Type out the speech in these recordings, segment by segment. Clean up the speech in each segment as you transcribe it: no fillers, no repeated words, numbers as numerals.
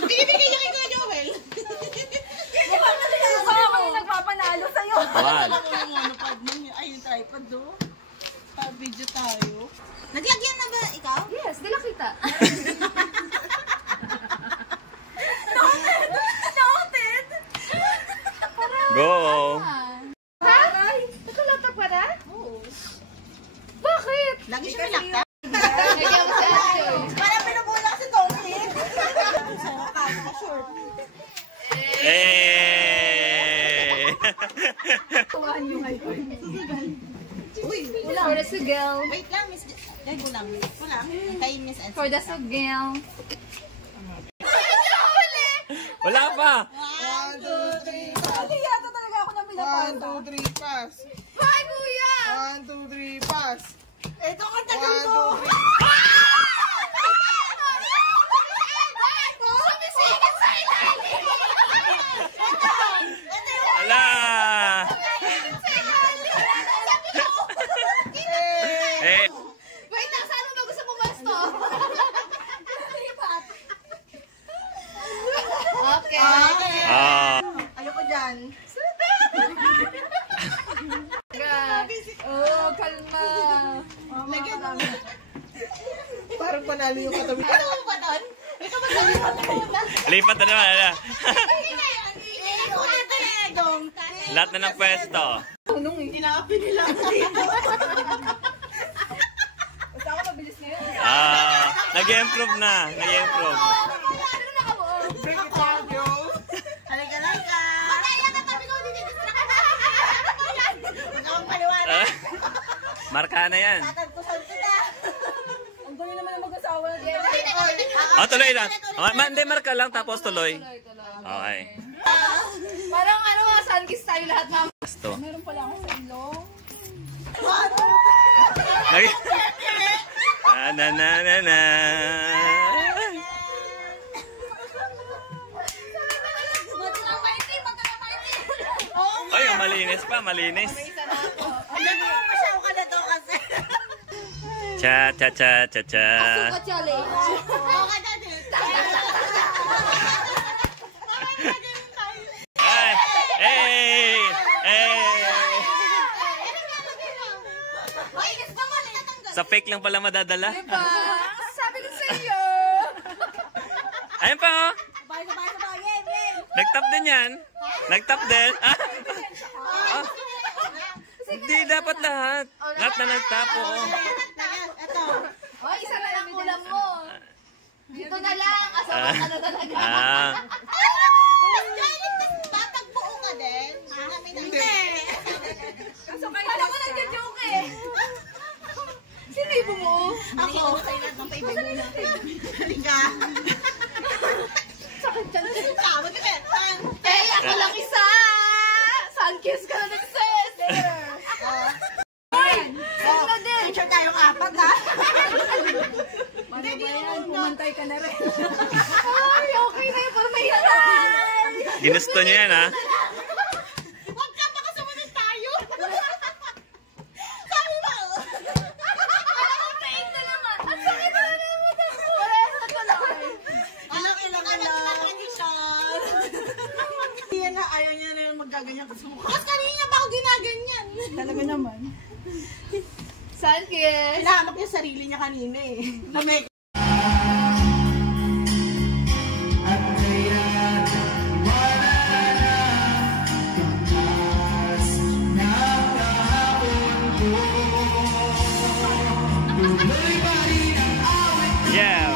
Binibigay niya kay Kuya Joel. Mukhang nalilito ako yung nagpapanalo sa'yo. Alam mo yung monopod nun. Ay, yung tripod do. Pa-video tayo. Naglagyan na ba ikaw? Yes, di lang kita. Noted! Go! Ha? Nagkalata pa na? Oo. Bakit? Lagi siya may laptop. Nagyan mo si Ashley. Parang pinabula si Tommy. Short. Eh! Tuwahan nyo ngayon. Uy, For the Sugel. wait lang, Miss. Ay, kulang. Kulang. Kay Miss Anson. For the Sugel. Wala pa! 1, 2, 3, pass. Hindi yata talaga ako na pinapanta. 1, 2, 3, pass. Hi, kuya! 1, 2, 3, pass. Ito ang tagal ko. 1, 2, 3. Wala! Eh! Wait lang, saan mo ba gusto mo masto? Okay. Ah! Ayoko dyan. Oh, kalma. Lagyan mo. Parang panalo yung katabi. Ano mo ba doon? Ito ba nalipat mo na? Lipat na naman. Ala. Hindi na yan. Ito na dong. Lahat na ng pwesto. Inaapin nila ako dito. Basta ako mabilis ngayon. Nag-improve na. Nag-improve. Break it down, yo. Halika, halika. Pataya ka tabi ko. Huwag akong paliwanag. Marka na yan. Tatagpusan kita. Ang gulo naman ang mag-asawa na dyan. Tuloy lang. Hindi, marka lang tapos tuloy. Okay. Parang ano, sun-kiss tayo lahat na. Gusto. Meron pala akong sa ilong. Na na na na. Ay, malinis pa, malinis. Masyao ka na to kasi. Cha cha cha cha cha. Suka challenge. Oo ka na din. Ay, hey, hey. Sa fake lang pala madadala. Diba? Sabi ko sa iyo. Ayun pa oh. Sabay, sabay, sabay. Game, game. Nagtap din yan. Nagtap din. Hindi dapat lahat. Lahat na nagtap oh. Ito. Oh, isa na lang kulang mo. Dito na lang. Asawa ka na talaga. Tatagbuo ka din. Hindi. Kaso kaya ko nagja-joke eh. Sino ibo mo? Ako. Halika. Sakit dyan. Tawag ka betan. Eh, ako lang isa. Sun-kiss ka na nagsis. Hoy! Sino din? Picture tayong apat ha. Hindi yan. Pumantay ka na rin. Ay, okay na yung formation. Ginusto nyo yan ha. Huwag ka baka sumunod tayo. Sabi mo. Ang pain na naman. Ang sakit na naman ako. Parehas ko lang. Alam ko lang Yan na, ayaw niya na yung maggaganyan kasi mukha. Mas kanina pa ako ginaganyan. Talaga naman. Sun-kiss. Hinahamak niya sarili niya kanina eh. Na-make. Yeah.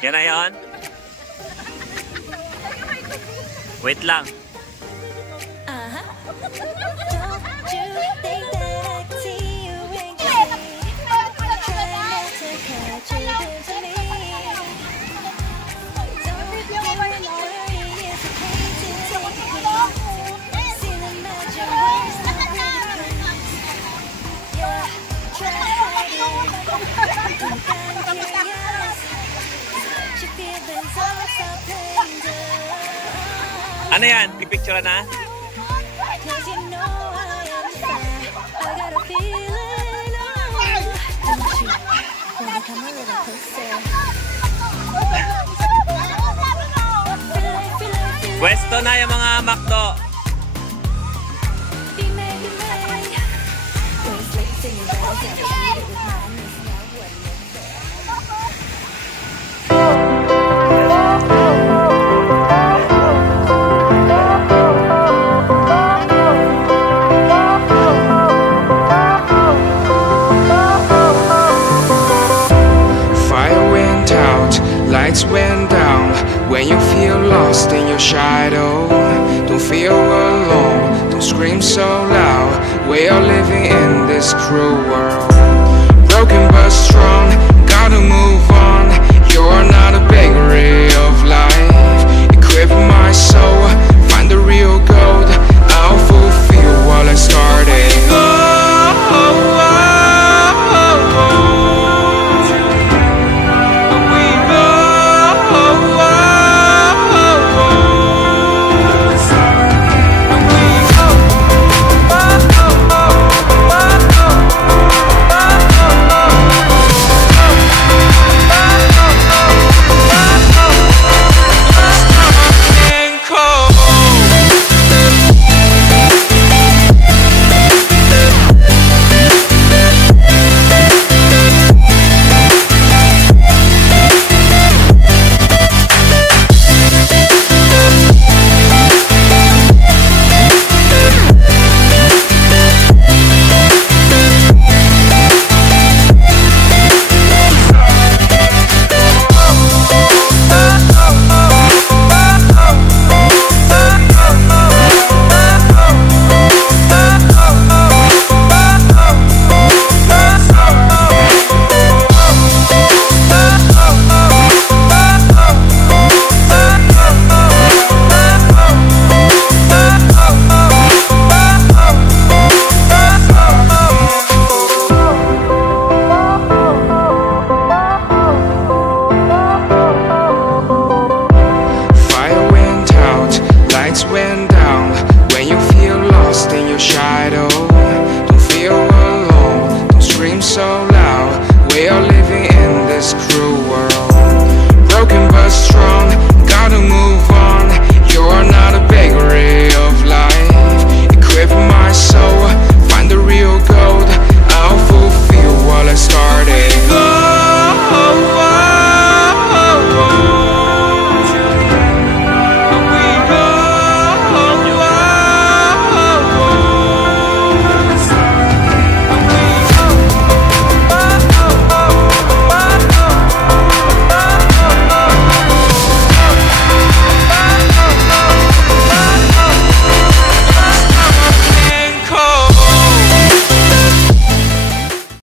Yan na yun. Wait lang. Ano yan? Pipicture na? Pwesto na yung mga McDo. Lights went down when you feel lost in your shadow. Don't feel alone, don't scream so loud. We are living in this cruel world, broken but strong.